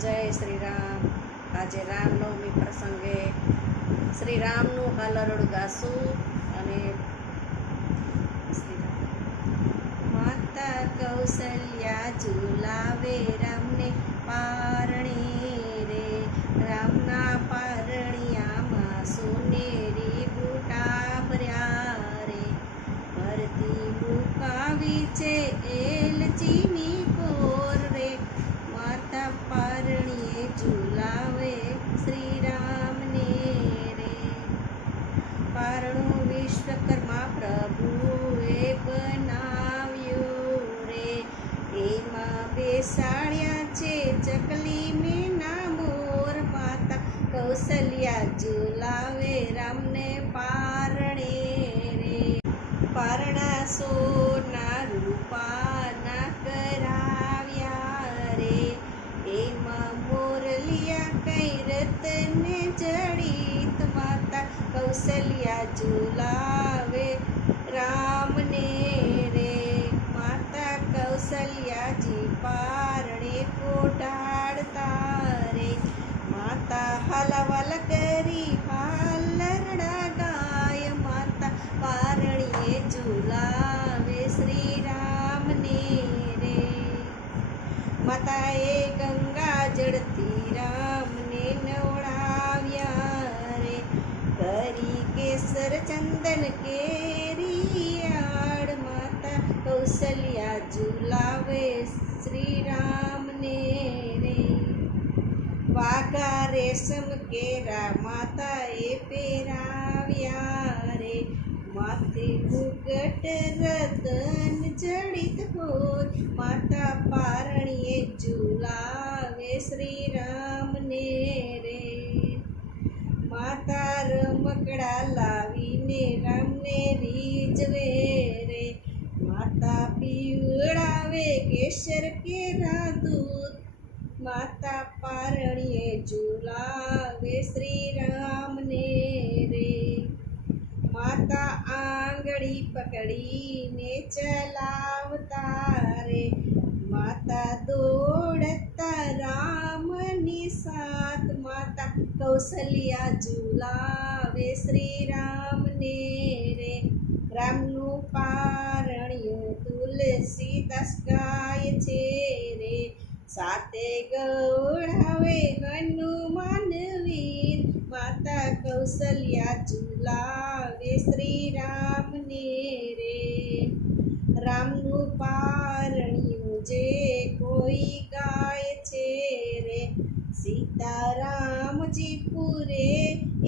જય શ્રી રામ। આજે રામનવમી પ્રસંગે શ્રી રામનું હાલરડું ગાશું અને માતા કૌશલ્યા ઝુલાવે રામને પારણે રે, રામના પારણિયામાં સોનેરી બુટા ભર્યા રે, ભરતી મુકાવી છે એલચીની કોર રે, માતા પારણીએ ઝુલાવે શ્રી રામને રે, પારણું વિશ્વકર્મા પ્રભુએ બનાવ્યું રે, એમાં બેસાડ્યા છે ચકલી મેના મોર, માતા કૌશલ્યા ઝુલાવે રામને પારણે રે, પારણા સોના રૂપાના કરાવ્યા રે, એમાં મોરલિયા કઈ રતને જડિત, માતા કૌશલ્યા ઝુલાવે રામને રે, માતા કૌશલ્યાજી પારણે કોટાડતા રે, માતા હાલાવાલ કરી હાલરડા ગાય, માતા પારણીએ ઝુલાવે શ્રી રામને રે, માતાએ ગંગા જળથી રામને નવડાવ્યા રે, કરી કેસર ચંદન કેરિયાળ, માતા કૌશલ્યા ઝુલાવે શ્રી રામને રે, વાઘા રેશમ કેરા માતાએ પહેરાવ્યા રે, માથે મુગટ રતન જડિત હોય, માતા પારણીએ ઝુલાવે શ્રી રામને રે, માતા રમકડા લાવીને રામને રીઝવે રે, માતા પીવડાવે કેસર કેરા દૂધ, માતા પારણીએ ઝુલાવે શ્રી રામને રે, માતા આંગળી પકડીને ચલાવતા રે, માતા દોડતા રામની સાથ, માતા કૌશલ્યા ઝુલાવે શ્રી રામને રે, રામનું પારણિયું તુલસીદાસ ગાય છે રે, સાથે ગૌડાવે હનુમાન વીર, માતા કૌશલ્યા ઝુલાવે શ્રી રામને રે, રામનું પારણિયું જે કોઈ ગાય છે રે, સીતારામજી પૂરે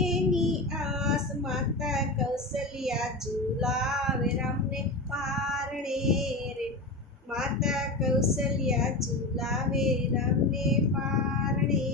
એની આસ, માતા કૌશલ્યા ઝુલાવે રામને પારણે રે, માતા કૌશલ્યા ઝુલાવે રામને પારણે